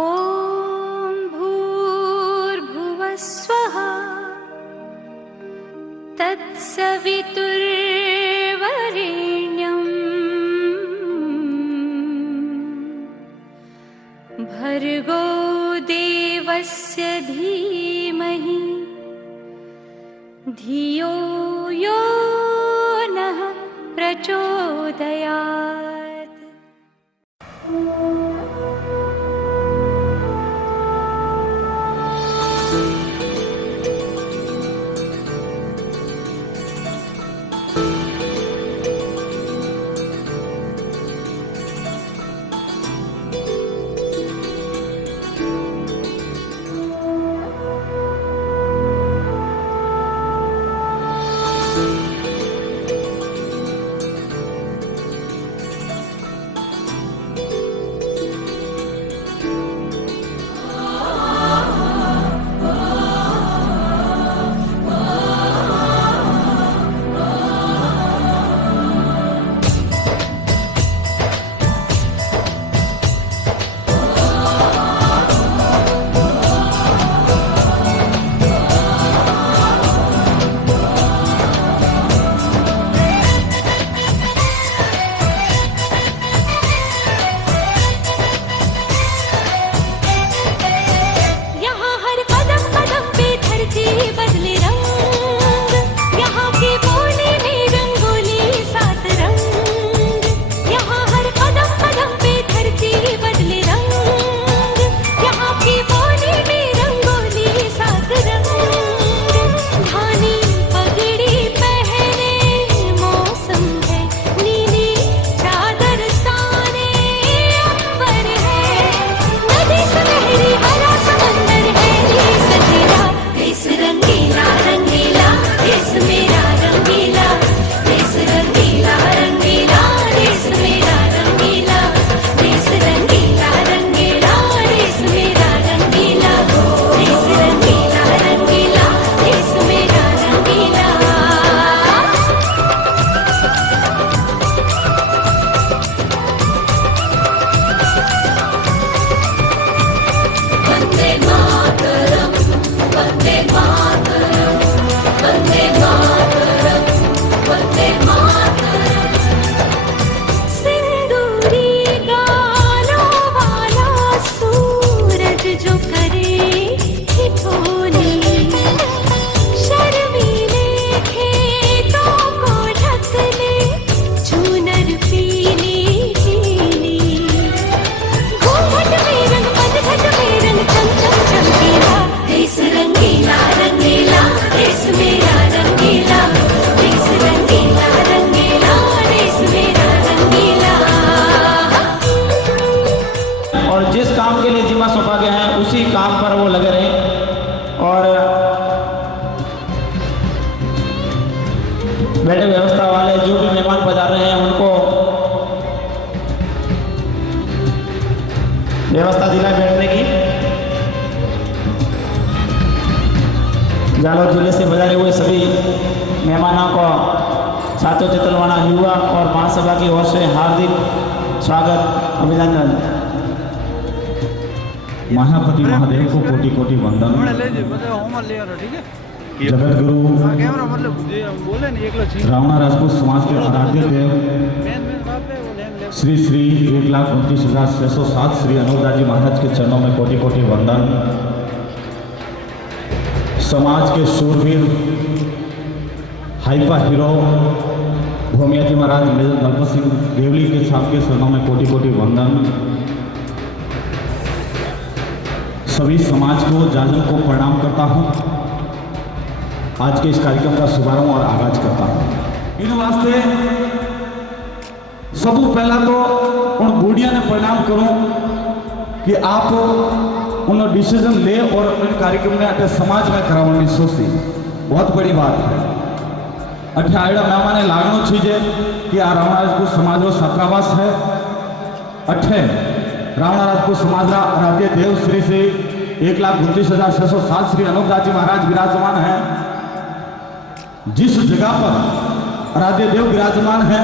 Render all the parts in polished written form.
ॐ भूर्भुवः स्वः तत्सवितुर्वरेण्यं भर्गो देवस्य धीमहि धियो यो नः प्रचोदयात्। बैठक व्यवस्था वाले जो भी मेहमान पधार रहे हैं उनको व्यवस्था दिलाए बैठने की। जालौर जिले से पधारे हुए सभी मेहमानों को सातों चितलवाना युवा और महासभा की ओर से हार्दिक स्वागत अभिनंदन। महापति महादेव को कोटि कोटि वंदन। जगत गुरु रावणा राजपूत समाज के आराध्य देव श्री श्री 1,29,607 श्री अनुपदास जी महाराज के चरणों में कोटि कोटि वंदन। समाज के शूरवीर हाइपा हीरो भूमिया जी महाराज मेजर दलपत सिंह देवली के साहब के चरणों में कोटि कोटि वंदन। सभी समाज को जाजन को प्रणाम करता हूँ। आज के इस कार्यक्रम का शुभारंभ और आगाज करता हूँ। इन वास्ते सब पहला तो उन बूढ़िया ने प्रणाम करूं कि आप उन डिसीजन ले और इन कार्यक्रम ने अटे समाज में कराने सोची बहुत बड़ी बात है। अठे आड़ा मेहमान लागणो छीजे कि आ रावणा राजपूत समाज रो छात्रावास है। अठे रावणा राजपूत समाज आराध्य देव श्री श्री 1,29,607 श्री अनुपदास जी महाराज विराजमान है। जिस जगह पर आराध्य देव विराजमान है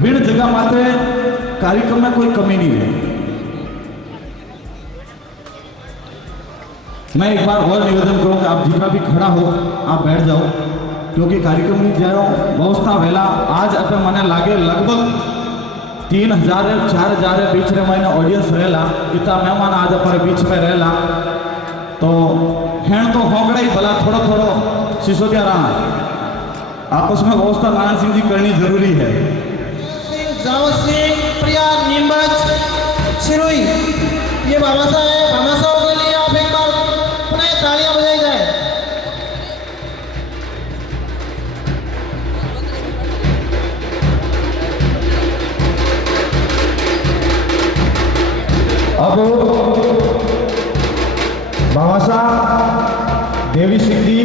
बिन जगह मात्र कार्यक्रम में कोई कमी नहीं है। मैं एक बार और निवेदन करूँ कि आप जितना भी खड़ा हो आप बैठ जाओ, क्योंकि कार्यक्रम में जो व्यवस्था वेला आज अपन मैंने लागे लगभग 3000-4000 बीच में मैंने ऑडियंस रहेला, इतना मेहमान आज अपने बीच में रहेला, तो हेण तो होगड़ा ही भला थोड़ा थोड़ा सिसोदिया रहा आपस में व्यवस्था नारायण सिंह जी करनी जरूरी है। जावत सिंह, प्रिया, नीमच, सिरोही, ये बाबा साहब के लिए आप एक बार पुनः तालियां बजाई जाए। अब बाबा साहब देवी सिंह जी,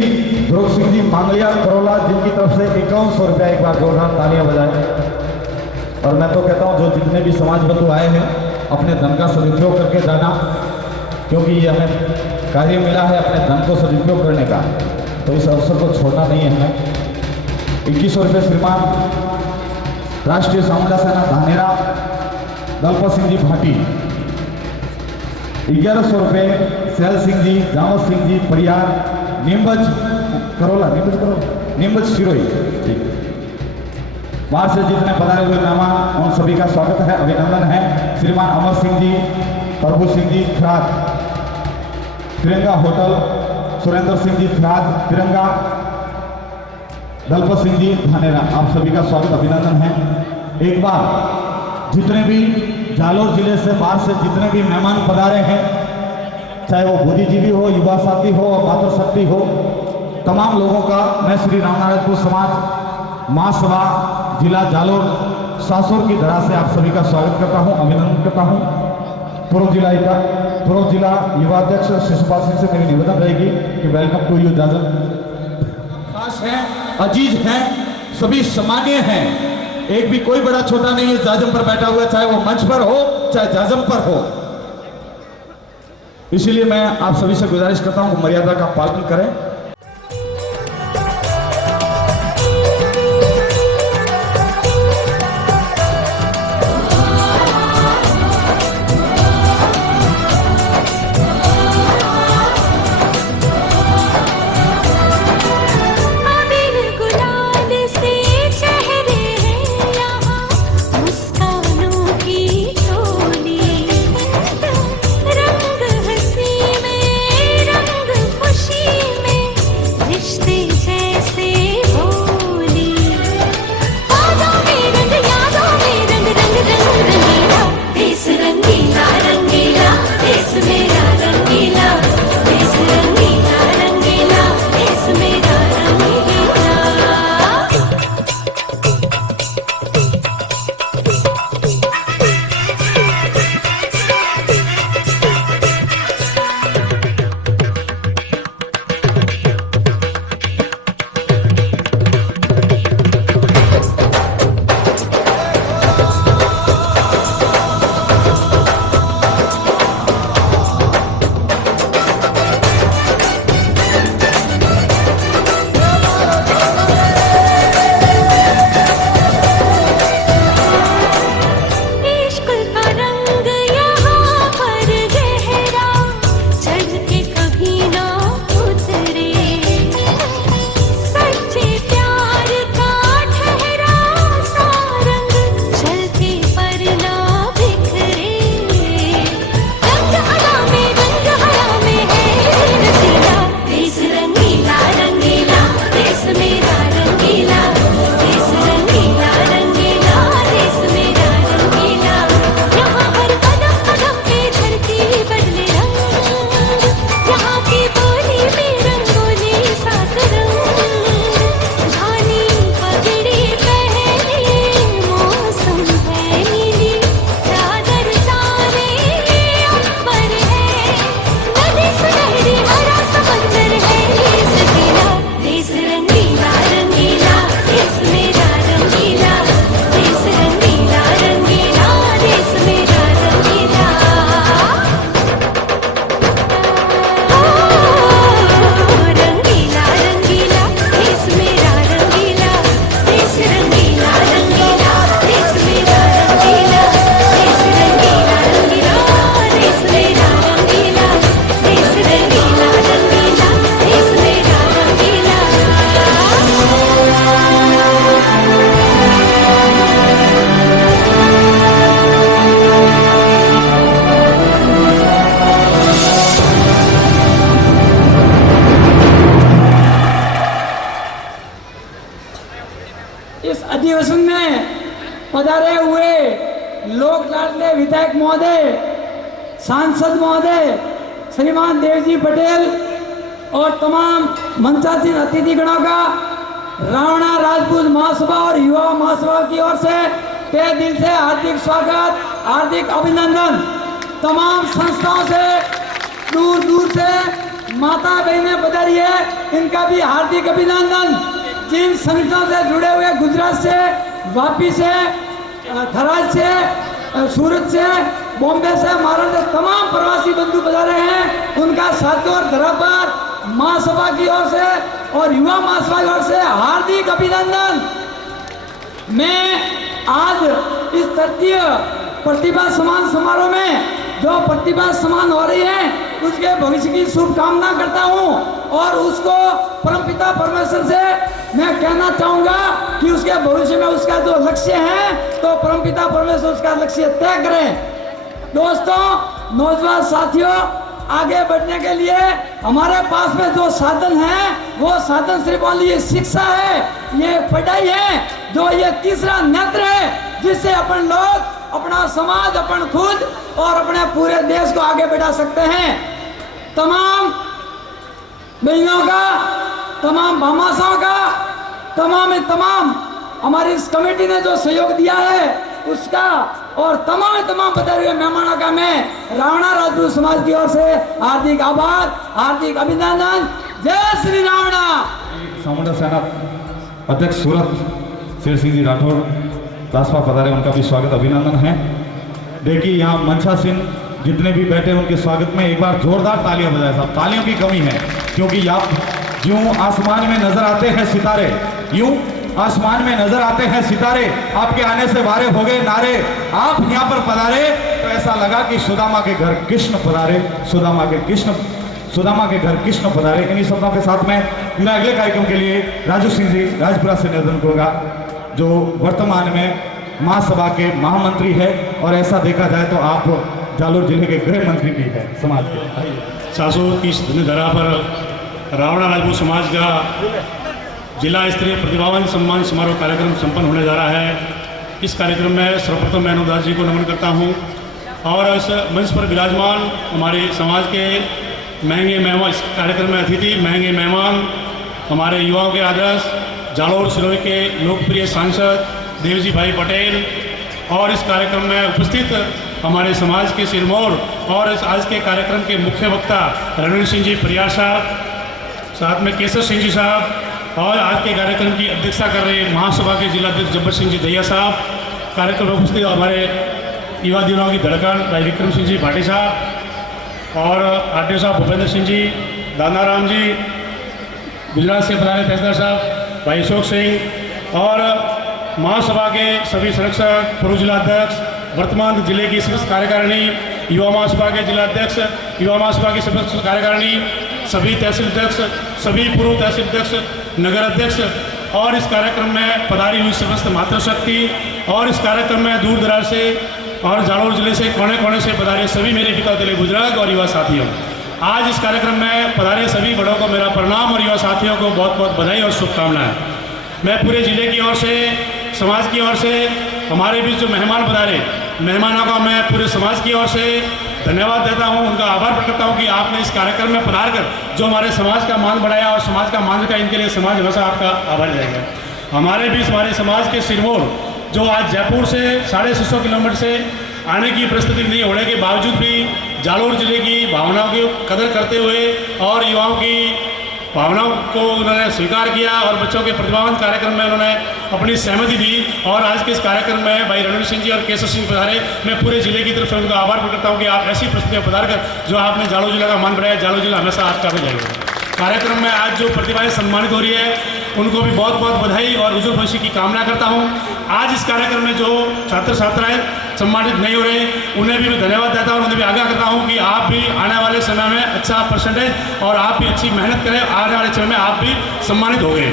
ध्रुव सिंह जी, मांगलिया, करोला, जिनकी तरफ से 5100 रुपया एक बार जोरदार तालियां बजाएं। और मैं तो कहता हूँ जो जितने भी समाज बंधु आए हैं अपने धन का सदुपयोग करके जाना, क्योंकि ये हमें कार्य मिला है अपने धन को सदुपयोग करने का, तो इस अवसर को छोड़ना नहीं है हमें। 2100 रुपये श्रीमान राष्ट्रीय सामुंडा सेना धानेरा दलपत सिंह जी भाटी, 1100 रुपये सैल सिंह जी, जावत सिंह जी परियार, नीमच करोला, नीमच सिरोही। ठीक, बाहर से जितने पधारे हुए मेहमान उन सभी का स्वागत है, अभिनंदन है। श्रीमान अमर सिंह जी, प्रभु सिंह जी खराद, तिरंगा होटल, सुरेंद्र सिंह जी खराद तिरंगा, दलपत सिंह जी धानेरा, आप सभी का स्वागत अभिनंदन है। एक बार जितने भी जालोर जिले से बाहर से जितने भी मेहमान पधारे हैं, चाहे वो बुद्धिजीवी हो, युवा साथी हो और मातृशक्ति हो, तमाम लोगों का मैं श्री रामनारायणपुर समाज महासभा जिला जालोर सासोर की धरा से आप सभी का स्वागत करता हूं, अभिनंदन करता हूं। पूर्व जिला युवा अध्यक्ष शिशुपाल सिंह से मेरी निवेदन रहेगी कि वेलकम टू यू जाजम। खास हैं, अजीज हैं, सभी सामान्य हैं, एक भी कोई बड़ा छोटा नहीं है जाजम पर बैठा हुआ, चाहे वो मंच पर हो चाहे जाजम पर हो। इसीलिए मैं आप सभी से गुजारिश करता हूं मर्यादा का पालन करें। रंग हंसी में, रंग खुशी में महोदय, सांसद महोदय श्रीमान देवजी पटेल और तमाम मंचासीन अतिथिगणों का रावणा राजपूत महासभा और युवा महासभा की ओर से तहे दिल से हार्दिक स्वागत, हार्दिक अभिनंदन। तमाम संस्थाओं से दूर दूर से माता बहनें पधारी है, इनका भी हार्दिक अभिनंदन। जिन संगठनों से जुड़े हुए गुजरात से, वापी से, थराज से, सूरत से, बॉम्बे से, महाराष्ट्र से तमाम प्रवासी बंधु पधारे हैं, उनका साथियों और धरापर महासभा की ओर से और युवा महासभा की ओर से हार्दिक अभिनंदन। मैं आज इस तृतीय प्रतिभा सम्मान समारोह में जो प्रतिभा सम्मान हो रही है उसके भविष्य की शुभकामना करता हूं और उसको परमपिता परमेश्वर से मैं कहना चाहूंगा कि उसके भविष्य में उसका जो लक्ष्य है तो परमपिता परमेश्वर उसका लक्ष्य तय करें। दोस्तों, नौजवान साथियों, आगे बढ़ने के लिए हमारे पास में जो साधन है वो साधन सिर्फ ये शिक्षा है, ये पढ़ाई है, जो ये तीसरा नेत्र है जिससे अपन लोग अपना समाज, अपन खुद और अपने पूरे देश को आगे बढ़ा सकते हैं। तमाम बहनों का, तमाम भामाशाहों का, तमाम हमारी इस कमेटी ने जो सहयोग दिया है उसका और तमाम पधारे हुए मेहमानों का मैं रावणा राजपूत समाज की ओर से हार्दिक आभार, हार्दिक अभिनंदन। जय श्री रावणा। सामुंडा सेना अध्यक्ष सूरत शेर सिंह जी राठौर दासपा पधारे, उनका भी स्वागत अभिनंदन है। देखिए यहाँ मंचासीन जितने भी बैठे उनके स्वागत में एक बार जोरदार तालियां बजाएं साहब। तालियों की कमी है क्योंकि आप यूं आसमान में नजर आते हैं सितारे, यूं आसमान में नजर आते हैं सितारे, आपके आने से वारे हो गए नारे। आप यहाँ पर पधारे तो ऐसा लगा कि सुदामा के घर कृष्ण पधारे, सुदामा के घर कृष्ण पधारे। इन्हीं शब्दों के साथ में मैं अगले कार्यक्रम के लिए राजू सिंह जी राजपुरा से निवेदन करूंगा, जो वर्तमान में महासभा के महामंत्री है और ऐसा देखा जाए तो आप जालोर जिले के गृह मंत्री भी है समाज के। 430 धरा पर रावणा राजपूत समाज का जिला स्तरीय प्रतिभावान सम्मान समारोह कार्यक्रम संपन्न होने जा रहा है। इस कार्यक्रम में सर्वप्रथम मैं अनुदास जी को नमन करता हूं और इस मंच पर विराजमान हमारे समाज के महंगे मेहमान, इस कार्यक्रम में अतिथि महंगे मेहमान, हमारे युवाओं के आदर्श जालोर सिरोही के लोकप्रिय सांसद देवजी भाई पटेल और इस कार्यक्रम में उपस्थित हमारे समाज के सिरमौर और इस आज के कार्यक्रम के मुख्य वक्ता रणवीर सिंह जी परियार साहब, साथ में केसर सिंह जी साहब और आज के कार्यक्रम की अध्यक्षता कर रहे महासभा के जिला अध्यक्ष जब्बर सिंह जी दैया साहब, कार्यक्रम में उपस्थित हमारे युवा दिनों की धड़कन भाई विक्रम सिंह जी भाटी साहब और आरटीओ साहब भूपेंद्र सिंह जी, दानाराम जी, गुजरात से पधारे तहसीलदार साहब भाई अशोक सिंह और महासभा के सभी संरक्षक, पूर्व जिला अध्यक्ष, वर्तमान जिले की समस्त कार्यकारिणी, युवा महासभा के जिला अध्यक्ष, युवा महासभा की समस्त कार्यकारिणी, सभी तहसील अध्यक्ष, सभी पूर्व तहसील अध्यक्ष, नगर अध्यक्ष और इस कार्यक्रम में पधारी हुई समस्त मातृशक्ति और इस कार्यक्रम में दूर दराज से और जालोर जिले से कोने कोने से पधारे सभी मेरे पिता दिले बुजुर्ग और युवा साथियों। आज इस कार्यक्रम में पधारे सभी बड़ों को मेरा प्रणाम और युवा साथियों को बहुत बहुत बधाई और शुभकामनाएं। मैं पूरे जिले की ओर से, समाज की ओर से, हमारे बीच जो मेहमान पधारे मेहमानों का मैं पूरे समाज की ओर से धन्यवाद देता हूं, उनका आभार प्रकट करता हूं कि आपने इस कार्यक्रम में पधार कर जो हमारे समाज का मान बढ़ाया और समाज का मान रखा, इनके लिए समाज हमेशा आपका आभार रहेगा। हमारे बीच हमारे समाज के सिरमौर जो आज जयपुर से 650 किलोमीटर से आने की परिस्थिति नहीं होने के बावजूद भी जालोर जिले की भावनाओं की कदर करते हुए और युवाओं की भावनाओं को उन्होंने स्वीकार किया और बच्चों के प्रतिभावान कार्यक्रम में उन्होंने अपनी सहमति दी और आज के इस कार्यक्रम में भाई रणवीर सिंह जी और केसर सिंह पधारे। मैं पूरे जिले की तरफ से उनका आभार प्रकट करता हूँ कि आप ऐसी परिस्थितियाँ पधार कर जो आपने जालोर जिला का मान बढ़ाया, जालोर जिला हमेशा आपका भी जाएगा। कार्यक्रम में आज जो प्रतिभाएं सम्मानित हो रही है उनको भी बहुत बहुत बधाई और उज्जवल भविष्य की कामना करता हूं। आज इस कार्यक्रम में जो छात्र छात्राएं सम्मानित नहीं हो रहे उन्हें भी मैं धन्यवाद देता हूं और उन्हें भी आगाह करता हूं कि आप भी आने वाले समय में अच्छा परसेंटेज और आप भी अच्छी मेहनत करें, आने वाले समय में आप भी सम्मानित हो गए।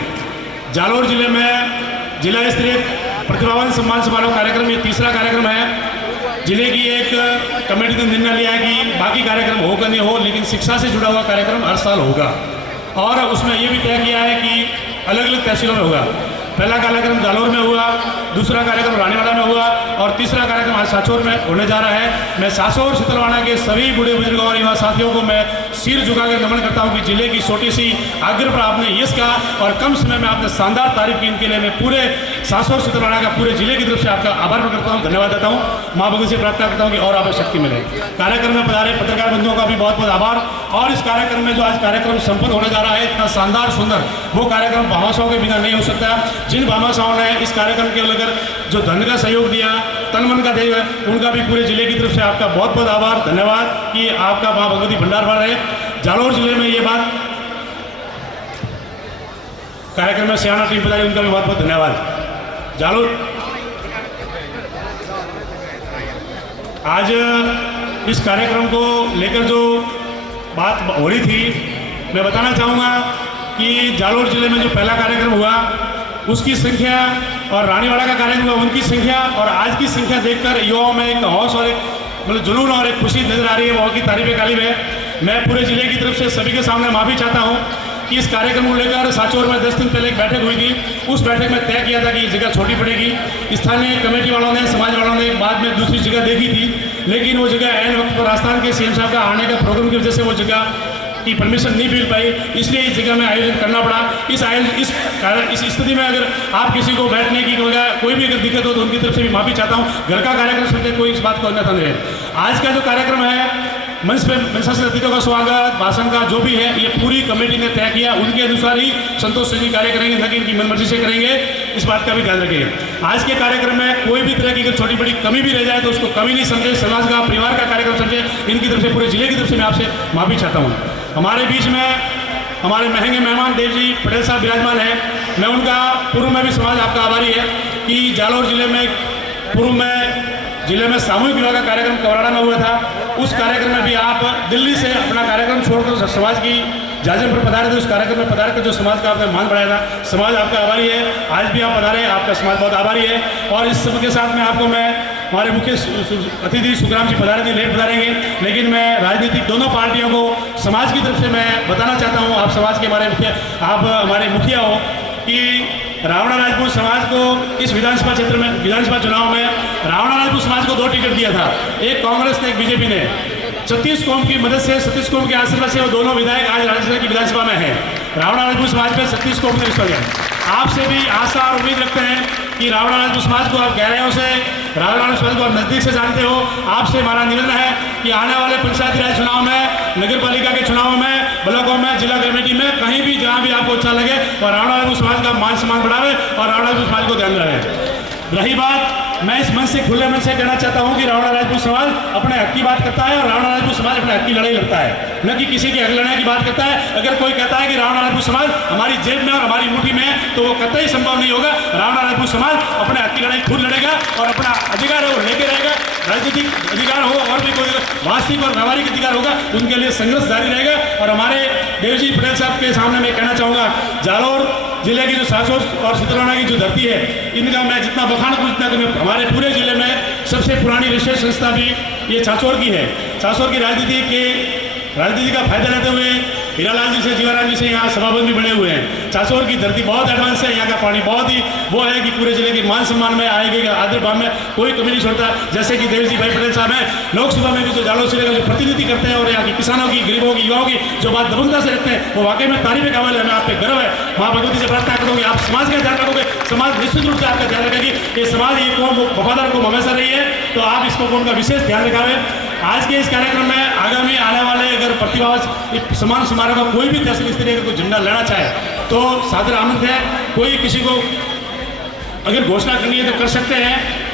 जालोर जिले में जिला स्तरीय प्रतिभावान सम्मान समारोह कार्यक्रम ये तीसरा कार्यक्रम है। जिले की एक कमेटी ने निर्णय लिया है कि बाकी कार्यक्रम हो कि नहीं हो लेकिन शिक्षा से जुड़ा हुआ कार्यक्रम हर साल होगा और उसमें ये भी तय किया है कि अलग अलग तहसीलों में होगा। पहला कार्यक्रम जालोर में हुआ, दूसरा कार्यक्रम रानीवाड़ा में हुआ और तीसरा कार्यक्रम आज सांचौर में होने जा रहा है। मैं सांचौर शीतलवाड़ा के सभी बूढ़े बुजुर्गों और युवा साथियों को मैं सिर झुका के नमन करता हूँ कि जिले की छोटी सी आग्रह पर आपने यस कहा और कम समय में आपने शानदार तारीफ की। इनके लिए मैं पूरे सांचौर शीतलवाड़ा का पूरे जिले की तरफ से आपका आभार प्रकट करता हूँ, धन्यवाद देता हूँ। माँ भगवती से प्रार्थना करता हूँ कि और आपको शक्ति मिले। कार्यक्रम में पधारे पत्रकार बंधुओं का भी बहुत बहुत आभार। और इस कार्यक्रम में जो आज कार्यक्रम संपन्न होने जा रहा है इतना शानदार सुंदर, वो कार्यक्रम भामाशाहों के बिना नहीं हो सकता। जिन भामाशाहों ने इस कार्यक्रम के लेकर जो धन का सहयोग दिया, तन मन का दिया, उनका भी पूरे जिले की तरफ से आपका बहुत बहुत आभार, धन्यवाद कि आपका माँ भगवती भंडार भर रहे। जालोर जिले में ये बात कार्यक्रम में सियाना टीम पधारी, उनका भी बहुत बहुत धन्यवाद। जालोर आज इस कार्यक्रम को लेकर जो बात हो रही थी, मैं बताना चाहूँगा कि जालोर जिले में जो पहला कार्यक्रम हुआ उसकी संख्या और रानीवाड़ा का कार्यक्रम हुआ उनकी संख्या और आज की संख्या देखकर युवाओं में एक हौस और एक मतलब जुनून और एक खुशी नजर आ रही है, बहुत की तारीफ कालिब है। मैं पूरे जिले की तरफ से सभी के सामने माफ़ी चाहता हूँ कि इस कार्यक्रम को लेकर सांचौर में 10 दिन पहले एक बैठक हुई थी। उस बैठक में तय किया था कि ये जगह छोटी पड़ेगी। स्थानीय कमेटी वालों ने, समाज वालों ने बाद में दूसरी जगह देखी थी, लेकिन वो जगह ऐन वक्त पर राजस्थान के सीएम साहब का आने का प्रोग्राम की वजह से वो जगह की परमिशन नहीं मिल पाई, इसलिए इस जगह में आयोजन करना पड़ा। इस स्थिति में अगर आप किसी को बैठने की कोई भी अगर दिक्कत हो तो उनकी तरफ से भी माफ़ी चाहता हूँ। घर का कार्यक्रम समझे कोई इस बात को अन्यथा नहीं है। आज का जो कार्यक्रम है मंच पे मंचासीन अतिथियों का स्वागत, भाषण का जो भी है, ये पूरी कमेटी ने तय किया। उनके अनुसार ही संतोष सिंह जी कार्य करेंगे, न कि इनकी मनमर्जी से करेंगे। इस बात का भी ध्यान रखिए। आज के कार्यक्रम में कोई भी तरह की अगर छोटी बड़ी कमी भी रह जाए तो उसको कमी नहीं समझे, समाज का परिवार का कार्यक्रम समझे। इनकी तरफ से पूरे जिले की तरफ से मैं आपसे माफ़ी चाहता हूँ। हमारे बीच में हमारे महंगे मेहमान देव जी पटेल साहब विराजमान है। मैं उनका पूर्व में भी समाज आपका आभारी है कि जालोर जिले में पूर्व में जिले में सामूहिक विवाह का कार्यक्रम कवराड़ा में हुआ था। उस कार्यक्रम में भी आप दिल्ली से अपना कार्यक्रम छोड़कर समाज की जाजम पर पधारे थे। उस कार्यक्रम में पधार कर जो समाज का आपने मान बढ़ाया था, समाज आपका आभारी है। आज भी आप पधारे, आपका समाज बहुत आभारी है। और इस सब के साथ में आपको मैं हमारे मुख्य अतिथि सुखराम जी पधारे थे, लेट पधारेंगे, लेकिन मैं राजनीतिक दोनों पार्टियों को समाज की तरफ से मैं बताना चाहता हूँ, आप समाज के हमारे मुखिया हो कि रावणा राजपूत समाज को इस विधानसभा क्षेत्र में विधानसभा चुनाव में रावणा राजपूत समाज को 2 टिकट दिया था, एक कांग्रेस ने एक बीजेपी ने। 36 कौम की मदद से, 36 कौम के आशीर्वाद से वो दोनों विधायक आज राज्यसभा की विधानसभा में है। रावणा राजपूत समाज पर 36 कौम ने विश्वास किया। आपसे भी आशा और उम्मीद रखते हैं कि रावणा राजपूत समाज को आप गहराइयों से, रावणा राजपूत समाज को आप नज़दीक से जानते हो। आपसे हमारा निवेदन है कि आने वाले पंचायती राज चुनाव में, नगर पालिका के चुनाव में, ब्लॉकों में, जिला कमेटी में, कहीं भी जहाँ भी आपको अच्छा लगे और रावणा राजपूत समाज का मान सम्मान बढ़ावे और रावणा राजपूत समाज को ध्यान रहे। रही बात, मैं इस मन से खुले मन से कहना चाहता हूं कि रावणा राजपूत समाज अपने हक की बात करता है और रावणा राजपूत समाज अपने हक की लड़ाई लड़ता है, न कि किसी के हक लड़ने की बात करता है। अगर कोई कहता है कि रावणा राजपूत समाज हमारी जेब में और हमारी मुट्ठी में है तो वो कतई संभव नहीं होगा। रावणा राजपूत समाज अपने हक की लड़ाई खुद लड़ेगा और अपना अधिकार है वो लेके रहेगा। राजनीतिक अधिकार हो और भी कोई वास्तविक और व्यवहारिक अधिकार होगा, उनके लिए संघर्ष जारी रहेगा। और हमारे देवजी पटेल साहब के सामने मैं कहना चाहूँगा, जालोर जिले की जो सांचौर और शीतलवाड़ा की जो धरती है, इनका मैं जितना बखान करूँ उतना कम। हमारे पूरे जिले में सबसे पुरानी रिसर्च संस्था भी ये सांचौर की है। सांचौर की राजनीति का फायदा लेते हुए हीरालाल जी से, जीवाराम जी से यहाँ सभाबंद भी बने हुए हैं। सांचौर की धरती बहुत एडवांस है, यहाँ का पानी बहुत ही वो है कि पूरे जिले के मान सम्मान में आएगी, आदर भाव में कोई कमी नहीं छोड़ता। जैसे कि देवजी भाई पटेल साहब हैं, लोकसभा में भी जो जालोर जिले का जो प्रतिनिधि करते हैं और यहाँ की किसानों की, गरीबों की, युवाओं की जो बात दबंगता से रखते हैं, वो वाकई में तारीफ काबिल है। हमें आप पे गर्व है। माँ भगवती से प्रार्थना करूँगी आप समाज का ध्यान रखोगे, समाज निश्चित रूप से आपका ध्यान रखेगी। ये समाज ये कौम वफादार कौम हमेशा रही है, तो आप इसको कौम का विशेष ध्यान रखावे। आज के इस कार्यक्रम में आगामी आने वाले अगर प्रतिभाग समान समारोह का कोई भी तहसील स्तर अगर कोई झंडा लेना चाहे तो सादर आमंत्रित है। कोई किसी को अगर घोषणा करनी है तो कर सकते हैं।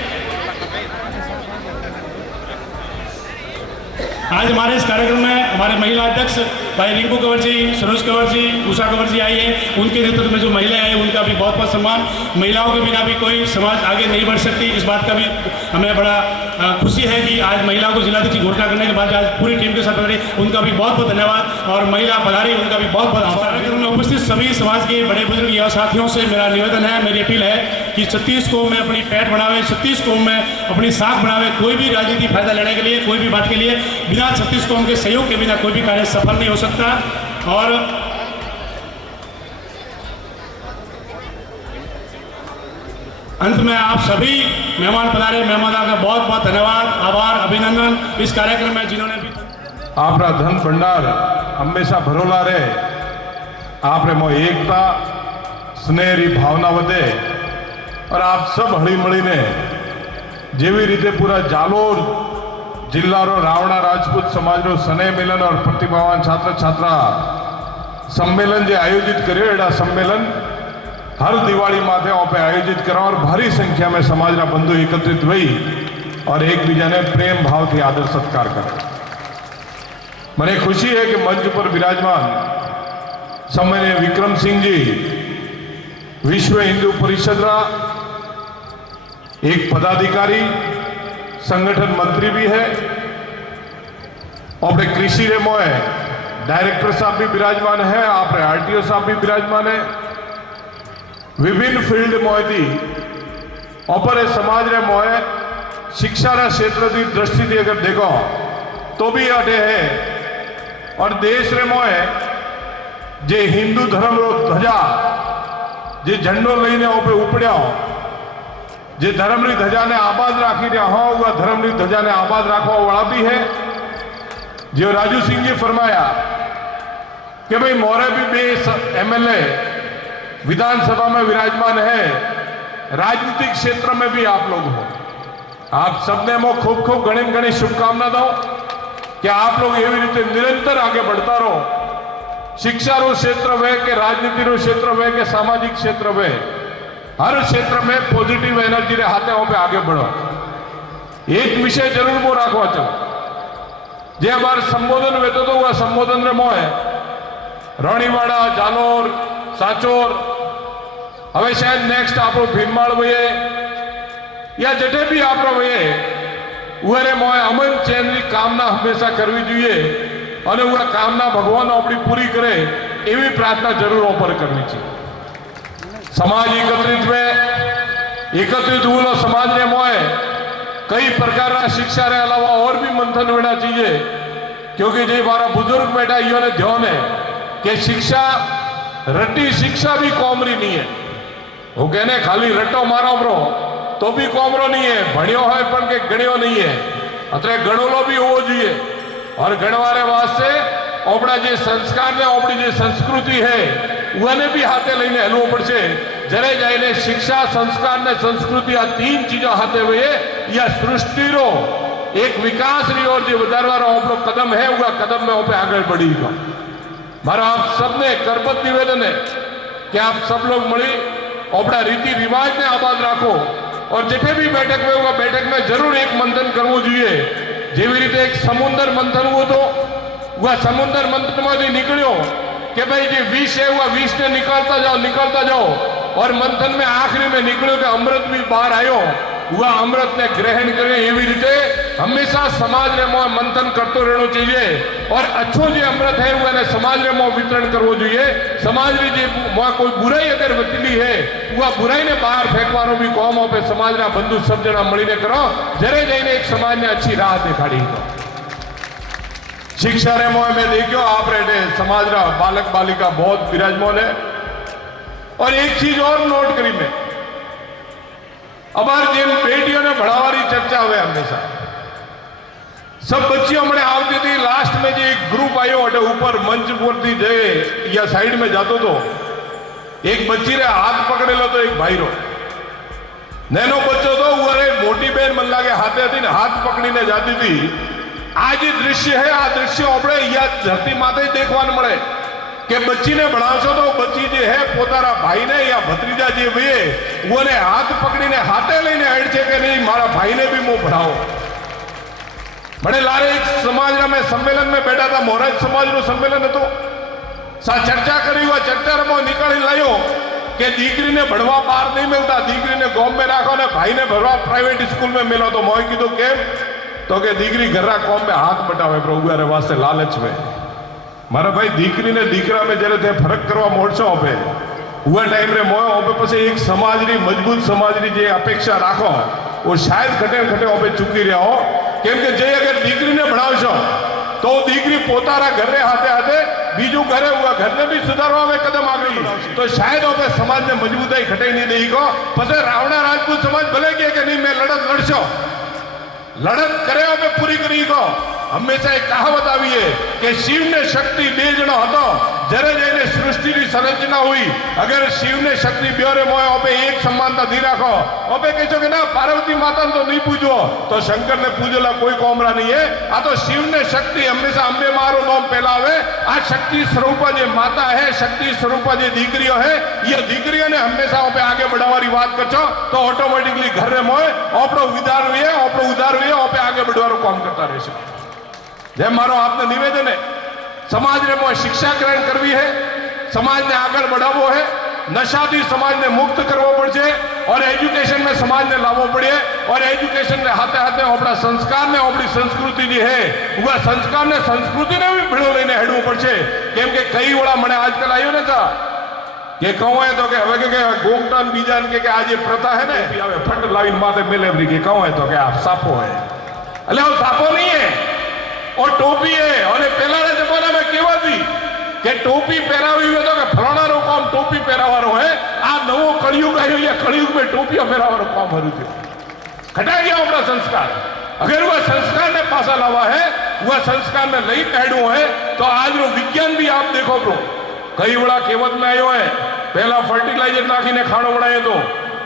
आज हमारे इस कार्यक्रम में हमारे महिला अध्यक्ष भाई रिंकू कंवर जी, सरोज कंवर जी, उषा कंवर जी आई है। उनके नेतृत्व में जो महिलाएं आई उनका भी बहुत बहुत सम्मान। महिलाओं के बिना भी कोई समाज आगे नहीं बढ़ सकती, इस बात का भी हमें बड़ा खुशी है कि आज महिलाओं को जिलाध्यक्ष की घोषणा करने के बाद आज पूरी टीम के साथ पधारी, उनका भी बहुत बहुत धन्यवाद। और महिला पधारी उनका भी बहुत बहुत आभार। कार्यक्रम में उपस्थित सभी समाज के बड़े बुजुर्ग युवा साथियों से मेरा निवेदन है, मेरी अपील है कि 36 कौम में अपनी पैठ बढ़ावे, 36 कौम में अपनी साख बढ़ावे। कोई भी राजनीति फायदा लेने के लिए, कोई भी बात के लिए बिना 36 कौम के सहयोग के बिना कोई भी कार्य सफल नहीं हो सकता। और अंत में आप सभी मेहमान पधारे मेहमानों का बहुत बहुत धन्यवाद, आभार, अभिनंदन इस कार्यक्रम में जिन्होंने भी आपरा धन भंडार हमेशा भरोला रहे, आपरे मो एकता स्नेहरी भावना वधे और आप सब हળી મળીને જેવી રીતે પૂરા જાલોર જિલ્લાનો રાવણા રાજપૂત સમાજનો સ્નેહ મિલન और प्रतिभावान छात्र छात्रा सम्मेलन जे आयोजित કર્યો એડા सम्मेलन हर दिवाળી माथे पे आयोजित करा और भारी संख्या में समाजना बंधु एकत्रित हुई और एक बीजा ने प्रेम भाव थी आदर सत्कार करा। मने खुशी है कि मंच पर विराजमान सम्माननीय विक्रम सिंह जी विश्व हिंदू परिषद रा एक पदाधिकारी संगठन मंत्री भी है, अपने कृषि रे मोए डायरेक्टर साहब भी विराजमान है, आप आरटीओ साहब भी विराजमान है। विभिन्न फील्ड मोए थी और समाज रे मोए शिक्षा रा क्षेत्र की दृष्टि थी अगर देखो तो भी अटे है और देश रे मोए जे हिंदू धर्म रो ध्वजा जे झंडो लईने ओपे उपड्या जे धर्म री ध्वजा ने आबाद राखी रहा हो वह धर्म री ध्वजा ने आबाद राखवा वाला भी है। जो राजू सिंह जी फरमाया कि भाई मोरे भी बे एमएलए विधानसभा में विराजमान है, राजनीतिक क्षेत्र में भी आप लोग हो। आप सबने मो खूब खूब घणी घणी शुभकामना दो कि आप लोग एवी रीते निरंतर आगे बढ़ता रहो। शिक्षा रो क्षेत्र वे के राजनीति रो क्षेत्र वे के सामाजिक क्षेत्र वे हर क्षेत्र में पॉजिटिव एनर्जी रे हाथे पे आगे बढ़ो। एक विषय जरूर वो राखवा चाहो जे हमारे संबोधन वेतो तो वह संबोधन रे मोए राणीवाड़ा जालोर साचोर हवे शायद नेक्स्ट आपरो भीममाळ वये या जटे भी आपरो वये उहरे मोए अमन चैन री कामना हमेशा करवी જોઈએ અને वह कामना भगवान अपनी पूरी करे एवी प्रार्थना जरूर ऊपर करनी चाहिए। समाज एकत्रित हुए समाज ने मोए कई प्रकार का शिक्षा रे अलावा और भी मंथन होना चाहिए, क्योंकि जो हमारा बुजुर्ग बैठा इन्होंने ध्यान है कि शिक्षा रट्टी शिक्षा भी कॉमरी नहीं है। वो कहने खाली रट्टो मारो ब्रो तो भी कॉमरो नहीं है, भणियो है पण के गणियो नहीं है, अतरे गणोलो भी होवो જોઈએ और गणवारे वास्ते अपना जे संस्कार ने अपनी जे संस्कृति है उन्हें भी हाथे लईने हलवू पड़शे। जरे जाइने शिक्षा संस्कार ने संस्कृति आ तीन चीजों हाथे हुए या सृष्टि रो एक विकास री और जो वधारवारो आपणो कदम है वह कदम में ओपे आगे बढ़ीगा। मारा आप सबने करबद्ध निवेदन है कि आप सब लोग मिली अपना रीति रिवाज ने आबाद राखो और जिथे भी बैठक में होगा बैठक में जरूर एक मंथन करवू જોઈએ। જેવી રીતે एक समुद्र मंथन हुआ तो वह समुद्र मंथन में निकलो कि भाई जो विष है वह विष ने निकालता जाओ और मंथन में आखिरी में निकलो कि अमृत भी बाहर आयो वह अमृत ने ग्रहण करे। एवी रीते हमेशा समाज ने मोह मंथन करते रहना चाहिए और अच्छो जो अमृत है वह समाज ने मोह वितरण करवो જોઈએ। समाज की जो मोह कोई बुराई अगर वचली है वह बुराई ने बाहर फेंकवानो भी काम पे समाज ना बंधु सब जना मळीने करो, जरे जईने एक समाज ने अच्छी राह दिखाड़ी दो। शिक्षा रे मोह में देखो आप रेटे समाज रा बालक बालिका बहुत विराजमान है। और एक चीज और नोट करी मैं अबार जिन बेटियों ने बढ़ावारी चर्चा हुए हमेशा सब बच्चियों मैंने आवती थी लास्ट में जो एक ग्रुप आयो अटे ऊपर मंच पर थी जे या साइड में जातो तो एक बच्ची रे हाथ पकड़ेलो तो एक भाई रो नैनो बच्चो तो वो मोटी बहन मन लागे हाथे थी ने हाथ पकड़ी ने जाती थी। आज दृश्य है आ दृश्य अपने या धरती माते देखवान मळे कि बच्ची ने भणावशो तो बच्ची जे है पोतारा भाई ने या भत्रीजा जे वे वो ने हाथ पकड़ी ने हाथे लईने हेड छे कि नहीं मारा भाई ने भी मु भणाओ। बड़े लारे एक समाज में सम्मेलन में बैठा था, मोहराज समाज नो सम्मेलन तो सा चर्चा करी हुआ चर्चा रो निकाली लायो कि दीकरी ने भणवा पार नहीं मिलता, दीकरी ने गांव में राखो ने भाई ने भरवा प्राइवेट स्कूल में मिलो तो मोय कीधो केम तो के दीकरी घरा कौम में हाथ बटावे प्रभु रे वास्ते लालच में मारा भाई दीकरी ने दीकरा में जरे थे फर्क करवा मोड़शो पे हुआ टाइम रे मोय ओपे पछी एक समाज री मजबूत समाज री जे अपेक्षा राखो वो शायद खटे खटे ओपे चूकी रहा हो। केम के जे अगर दीकरी ने भणावशो तो दीकरी पोतारा घरे हाथे हाथे बीजू घरे हुआ घर ने भी सुधारवा में कदम आगळी तो शायद ओपे समाज ने मजबूताई घटाई नहीं देई को पछे रावणा राजपूत समाज भले के नहीं मैं लड़त लड़शो लड़त करे ओपे पूरी करी को हमेशा एक कहावत आई है कि शिव ने शक्ति बे जणो हतो जरे जईने सृष्टि की संरचना हुई अगर शिव ने शक्ति ब्योरे मोए ओपे एक समानता दी राखो ओपे कहो कि ना पार्वती माता तो नहीं पूजो तो शंकर ने पूजेला कोई कोमरा नहीं है आ तो शिव ने शक्ति हमेशा अंबे मारो नाम पहलावे आ शक्ति स्वरूपा जे माता है शक्ति स्वरूपा जे दीकरीओ है ये दीकरीओ ने हमेशा ओपे आगे बढ़ावारी बात करछो तो ऑटोमेटिकली घर रे मोए ओपड़ो उदार हुए ओपे आगे बढ़वारो काम करता रहेशे जे मारो आपने निवेदन है समाज ने मोए शिक्षा ग्रहण करवी है समाज ने आगे बढ़ावो है नशाथी समाज ने मुक्त करवो पड़े और एजुकेशन में समाज ने लावो पड़े और एजुकेशन ने हाथे हाथे अपना संस्कार ने अपनी संस्कृति जी है वह संस्कार ने संस्कृति ने भी भीड़ो लईने हेडवू पड़े केम के कई वड़ा मने आजकल आयो ने था के कहूं है तो के हवे के गोमटान बीजान के आज ये प्रथा है ने आवे फट लाइन माथे मिलेवरी के कहूं है तो के आप सापो है अले वो सापो नहीं है और टोपी है और पहला जमाना में केवा थी कि टोपी पहरावी हुई तो फलाना रो काम टोपी पहरावारो है आ नवो कलयुग आयो या कलयुग में टोपी पहरावारो काम हरु थयो घटा गया अपना संस्कार अगर वह संस्कार ने पासा लावा है वह संस्कार ने लई काढो है तो आज रो विज्ञान भी आप देखो ब्रो कई बड़ा केवत में आयो है पहला फर्टिलाइजर नाखीने खाणो बनायो तो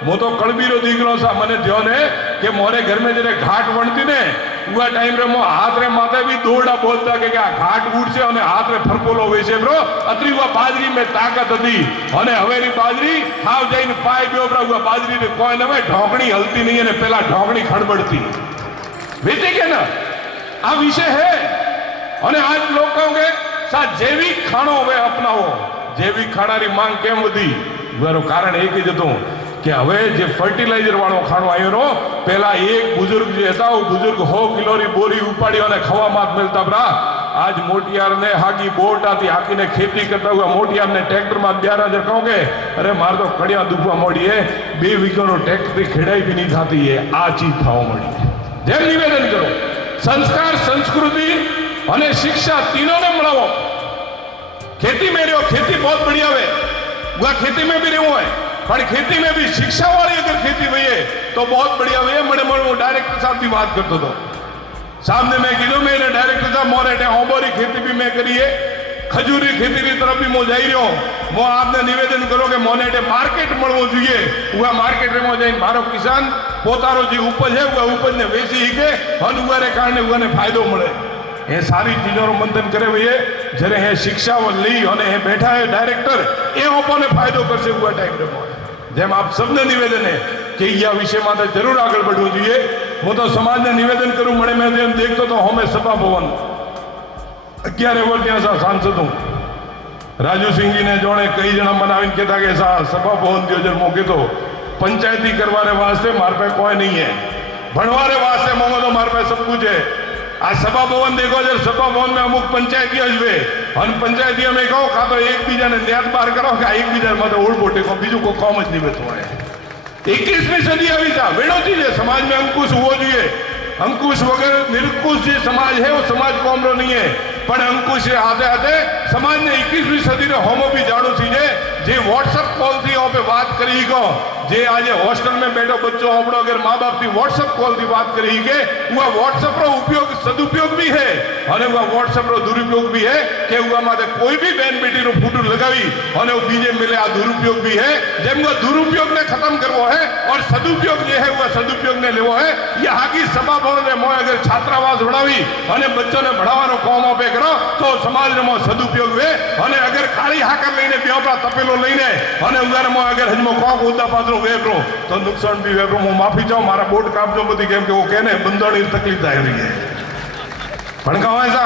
मो तो कड़बीरो दीकरो सा मने ध्यान है कि मोरे घर में जरे घाट वणती ने उआ टाइम रे मो हाथ रे माथे भी दौड़ा बोलता के घाट उड़से और हाथ रे फरपोलो वेसे ब्रो अतरी हुआ बाजरी में ताकत थी और हवेरी बाजरी हाव जाइन पाए गयो ब्रो हुआ बाजरी ने कोई न ढोकणी हलती नहीं है पहला ढोकणी खड़बड़ती वेचे के ना आ विषय है और आज लोग कहोगे सा जैविक खाणो वे अपनावो जैविक खाना री मांग केम वधी वेरो कारण एक ही जतो कि हवे जे फर्टिलाइजर वाळो खाणो आयो रो पहला एक बुजुर्ग जे था वो बुजुर्ग 100 किलो री बोरी उपाड़ी और खवा मात मिलता ब्रा आज मोटियार ने हागी बोटाती हाकी ने खेती करता हुआ मोटियार ने ट्रैक्टर में 11,000 कहोगे अरे मार तो कड़िया दुखवा मोड़ी है 2 वीघो नो ट्रैक्टर की खेड़ाई भी नहीं थाती है आ चीज थाव मળી जेम निवेदन करो संस्कार संस्कृति और शिक्षा तीनों ने मळावो खेती में रहो खेती बहुत बढ़िया है वह खेती में भी रहो है पर खेती में भी शिक्षा वाली अगर खेती हुई है तो बहुत बढ़िया हुई है मैंने डायरेक्टर साहब की बात करता था सामने मैं कीधो मैंने डायरेक्टर साहब मोरे होंबोरी खेती भी मैं करी है खजूरी खेती की तरफ भी मो जाई रहो मो आपने निवेदन करो कि मोने मार्केट मळवो જોઈએ वह मार्केट रे मो जाइन मारो किसान पोतारो जी उपज है वह उपज ने वेची के और उगारे कारणे उगाने फायदो મળે ये सारी चीजों मंथन करे हुए जरे है शिक्षा ली और बैठा है डायरेक्टर ये ओपोने फायदो करसे हुआ टाइम रे जेम आप सबने निवेदन है कि यह विषय में जरूर आगे बढ़वू જોઈએ हूँ तो समाज ने निवेदन करूँ मैं जेम देखतो तो हमें सभा भवन 11 वर्ष ત્યાં सांसद हूँ राजू सिंह जी ने जोड़े कई जना मनावी कहता कि सभा भवन दियो जर मौके तो पंचायती करवाने वास्ते मार पे कोई नहीं है भणवारे वास्ते मोंगो तो मार पे सब कुछ है आ सभा भवन देखो जर सभा भवन में अमुक पंचायती हुए और पंचायती में कहो खा तो एक बीजा ने न्याय पार करो कि एक बीजा में तो ओढ़ बोटे को बीजू को कॉम ज नहीं बेठो है 21वीं सदी आई था वेणो चीज है समाज में अंकुश हुआ જોઈએ अंकुश वगैरह निरंकुश जो समाज है वो समाज कोमरो नहीं है पर अंकुश हाथे हाथे समाज ने 21वीं सदी रे होमो भी जाणो छे जे व्हाट्सएप कॉल थी पे बात करी को जे आज हॉस्टल में बैठो बच्चों अपनो अगर माँ बाप की व्हाट्सएप कॉल की बात करी के वह व्हाट्सएप रो उपयोग सदुपयोग भी है और वह व्हाट्सएप रो दुरुपयोग भी है कि वह माते कोई भी बहन बेटी रो फोटो लगावी और वो बीजे मिले आ दुरुपयोग भी है जेम वह दुरुपयोग ने खत्म करवो है और सदुपयोग जो है वह सदुपयोग ने लेवो है यह हागी सभा भवन ने मोय अगर छात्रावास बढ़ावी और बच्चों ने बढ़ावानो काम आपे करो तो समाज ने सदुपयोग हुए और अगर काली हाकर लईने बेपरा तपेलो लईने और उगारे मो अगर हजमो कोक उदा पात्रो वेपरो तो नुकसान भी वेपरो मो माफी चाहूं मारा बोर्ड कापजो बधी केम के वो कहने बंदोड़ी तकलीफ थाई रही है पण कहवा ऐसा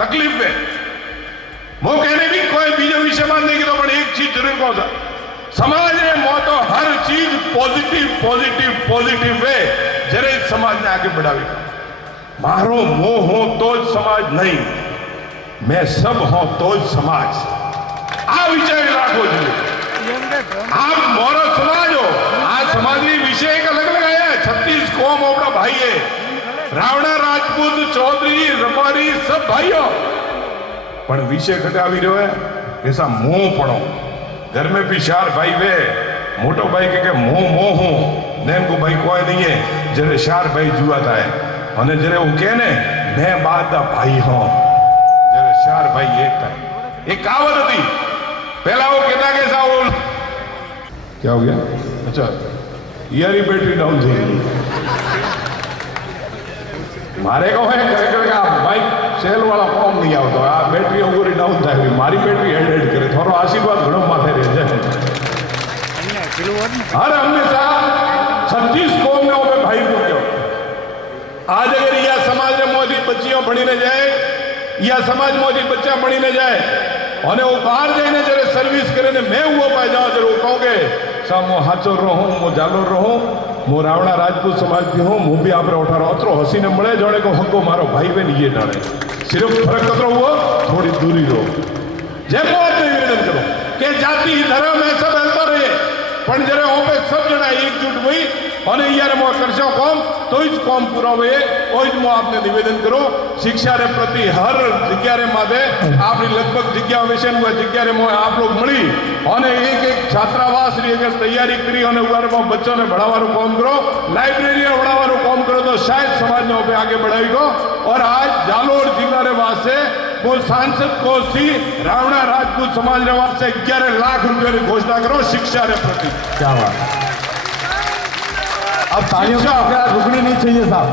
तकलीफ है मो कहने भी कोई बीजो विषय मान नहीं तो पण एक चीज जरूर कहूं समाज ने मो तो हर चीज पॉजिटिव पॉजिटिव पॉजिटिव वे जरे समाज ने आगे बढ़ावी मारो मो हो तो समाज नहीं मैं सब हूं तो समाज आ विचार राखो जो आप मोरो समाज हो आज समाज की विषय एक अलग अलग आया 36 कौम अपना भाई है रावणा राजपूत चौधरी रबारी सब भाई हो पण विषय घटावी रहे ऐसा मोह पड़ो घर में भी 4 भाई वे मोटो भाई के मोह मोह हूँ नेम को भाई कोई नहीं है जरे 4 भाई जुआ था है जरे वो कहे ने मैं बाद भाई हूँ जरे 4 भाई एक था एक कहावत थी पहला वो कहता के सा वो क्या हो गया अच्छा यारी बैटरी डाउन थी मारे को है करे बाइक सेल वाला फॉर्म नहीं आवतो आ बैटरी ओगरी डाउन થાય મારી બેટરી હેડ કરે થોડો આશીર્વાદ ઘણો માથે રહે છે हर हमेशा 36 कौम ने ओपे भाई बोल्यो आज अगर या समाज में मोदी बच्चियों भणी ने जाए या समाज मोदी बच्चा भणी ने जाए और वो बाहर जाने जरे सर्विस करे ने मैं वो पाई जाऊं जरूर कहूंगे सा मो हाचो रहूं मो जालो रहूं मो रावणा राजपूत समाज की हूँ मु भी आपरे उठारो अतरो हसी ने मळे जाने को हक्को मारो भाई बहन ये डाले सिर्फ फर्क कतरो हुआ थोड़ी दूरी रो जय मोदी निवेदन करो के जाति धर्म है सब हलता रहे पण जरे हो पे सब जना एकजुट हुई और यार मो करशो कौम तो इस कौम पूरा हुए और मो आपने निवेदन करो शिक्षा रे प्रति हर जग्या रे मादे आपनी लगभग जग्या विषय हुआ जग्या रे मो आप लोग मળી और एक एक छात्रावास री अगर तैयारी करी और उगार मो बच्चों ने बढ़ावारो काम करो लाइब्रेरी में बढ़ावारो काम करो तो शायद समाज ने ओपे आगे बढ़ावी को और आज जालोर जिला रे वास्ते वो सांसद को सी रावणा राजपूत समाज रे वास्ते 11 लाख रुपया की घोषणा करो शिक्षा रे प्रति क्या बात अब तालियों का आंकड़ा रुकनी नहीं चाहिए साहब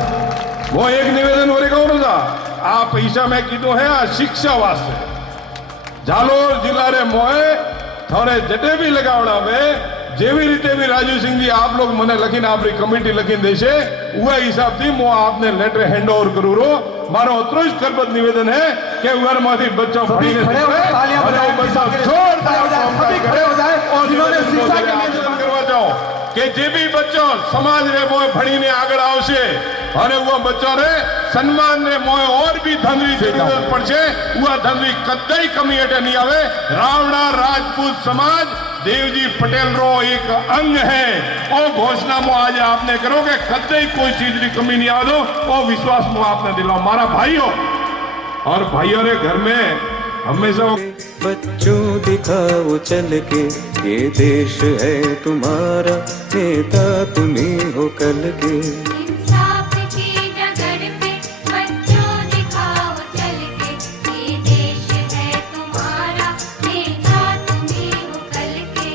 वो एक निवेदन हो रहा था आ पैसा मैं कीधो है आ शिक्षा वास्ते जालोर जिला रे मोए थोड़े जटे भी लगावड़ा वे जेवी रीते भी राजू सिंह जी आप लोग मने लखीने आपरी कमिटी लखीने देशे उहे हिसाब थी मो आपने लेटर हैंड ओवर करू रो मारो अतरो ज करबत निवेदन है कि उगर माथी बच्चों सभी खड़े हो जाए, तालियां बजाएं, सभी खड़े हो जाए और जिन्होंने शिक्षा के लिए निवेदन करवा चाहो कि जे भी बच्चों समाज रे मोए भणीने आगळ आवशे અને वो बच्चों रे सम्मान रे मोए और भी धनरी जरूरत पड़શે वो धनरी कदाई कमी अटे नहीं आवे रावणा राजपूत समाज देवजी पटेल रो एक अंग है और घोषणा में आज आपने करो कि कदाई कोई चीज की कमी नहीं आवे और विश्वास में आपने दिलाओ मारा भाइयों और भाइयों रे घर में हमेशा बच्चों दिखाओ चल के ये देश है तुम्हारा नेता तुम्ही हो कल के इंसाफ की डगर पे बच्चों दिखाओ चल के ये देश है तुम्हारा नेता तुम्ही हो कल के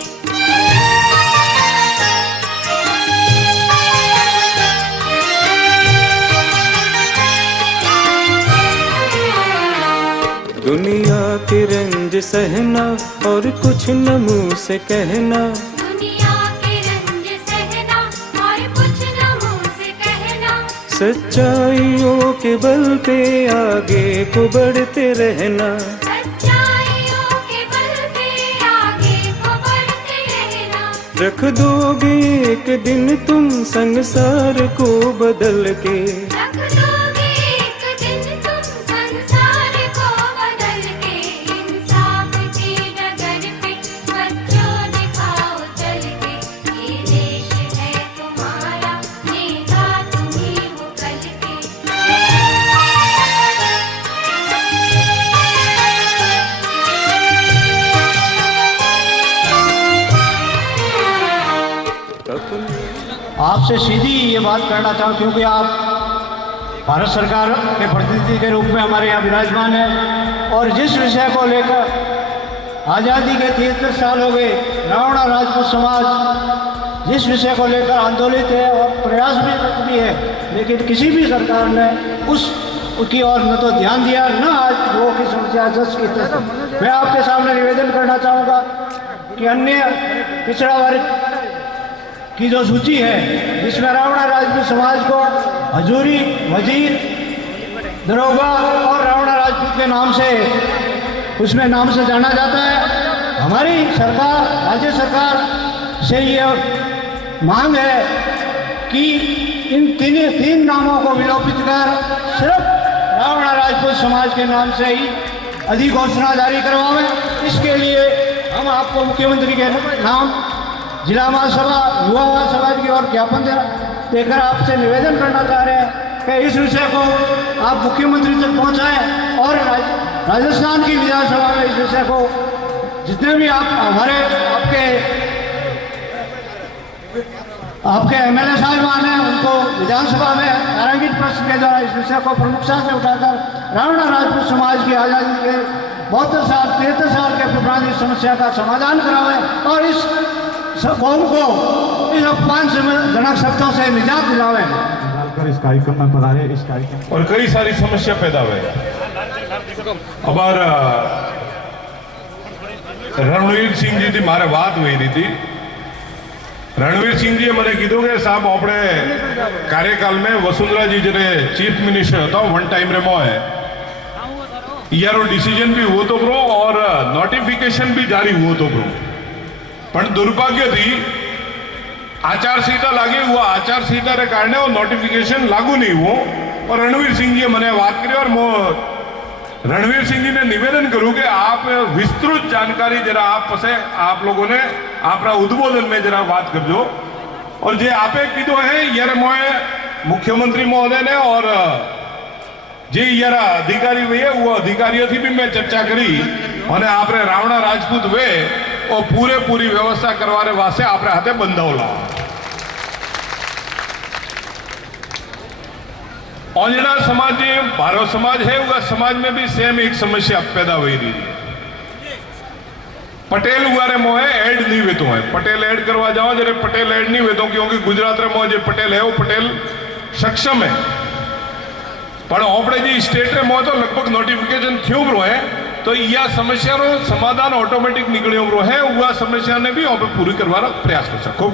दुनिया के रंज सहना और कुछ न मुंह से कहना दुनिया के रंज सहना और कुछ न मुंह से कहना सच्चाइयों के बल पे आगे को बढ़ते रहना सच्चाइयों के बल पे आगे को बढ़ते रहना रख दोगे एक दिन तुम संसार को बदल के रख दोगे एक दिन तुम संसार को बदल के इंसाफ की डगर पे बच्चों दिखाओ चल के ये देश है तुम्हारा नेता तुम्ही हो कल के आपसे सीधी ये बात करना चाहूँ क्योंकि आप भारत सरकार के प्रतिनिधि के रूप में हमारे यहाँ विराजमान हैं और जिस विषय को लेकर आज़ादी के 73 साल हो गए रावणा राजपूत समाज जिस विषय को लेकर आंदोलित है और प्रयास भी है लेकिन किसी भी सरकार ने उसकी ओर न तो ध्यान दिया न आज लोगों की समस्या जस की तरह। मैं आपके सामने निवेदन करना चाहूँगा कि अन्य पिछड़ा वर्ग की जो सूची है जिसमें रावणा राजपूत समाज को हजूरी वजीर दरोगा और रावणा राजपूत के नाम से उसमें नाम से जाना जाता है। हमारी सरकार राज्य सरकार से ये मांग है कि इन तीन नामों को विलोपित कर सिर्फ रावणा राजपूत समाज के नाम से ही अधिघोषणा जारी करवाएं। इसके लिए हम आपको मुख्यमंत्री के नाम जिला महासभा युवा महासभा की ओर ज्ञापन देकर आपसे निवेदन करना चाह रहे हैं कि इस विषय को आप मुख्यमंत्री तक पहुंचाएं और राजस्थान की विधानसभा में इस विषय को जितने भी आप हमारे आपके एमएलए साहिबान हैं उनको विधानसभा में तारांकित प्रश्न के द्वारा इस विषय को प्रमुखता से उठाकर रावणा राजपूत समाज की आज़ादी के 73 साल के पुरानी समस्या का समाधान करावे और इस कौम को इन अपमानजनक शब्दों से निजात दिलावे। इस कार्यक्रम में पधारे, इस कार्यक्रम और कई सारी समस्या पैदा हुए। हमारा रणवीर सिंह जी थी मारे बात हुई रही थी। रणवीर सिंह जी मैंने कीधु के साहब अपने कार्यकाल में वसुंधरा जी जरे चीफ मिनिस्टर था वन टाइम रे मोए यारो डिसीजन भी हुआ तो ब्रो और नोटिफिकेशन भी जारी हुआ तो ब्रो पण दुर्भाग्य थी आचार संहिता लागी हुआ आचार संहिता रे कारण वो नोटिफिकेशन लागू नहीं हुआ। और रणवीर सिंह जी मैंने बात करी और रणवीर सिंह जी ने निवेदन करूं कि आप विस्तृत जानकारी जरा आप लोगों ने अपना उद्बोधन में जरा बात कर दो। और जे आपे कीधो है यार मोए मुख्यमंत्री महोदय ने और जे यार अधिकारी वे वो अधिकारियों थी भी मैं चर्चा करी और आपने रावणा राजपूत वे और पूरी व्यवस्था करवाने वास्ते आपने हाथे बंधाव लाओ। और जरा समाज भारत समाज है वह समाज में भी सेम एक समस्या पैदा हुई रही पटेल हुआ रे मोहे ऐड नहीं वेतो है पटेल ऐड करवा जाओ जरे पटेल ऐड नहीं वेतो क्योंकि गुजरात रे मोह जो पटेल है वो पटेल सक्षम है पर आपणे जी स्टेट रे मोह तो लगभग नोटिफिकेशन थयो ब्रो है तो यह समस्या रो समाधान ऑटोमेटिक निकलियो ब्रो है वह समस्या ने भी आप पूरी करवाना प्रयास कर सको।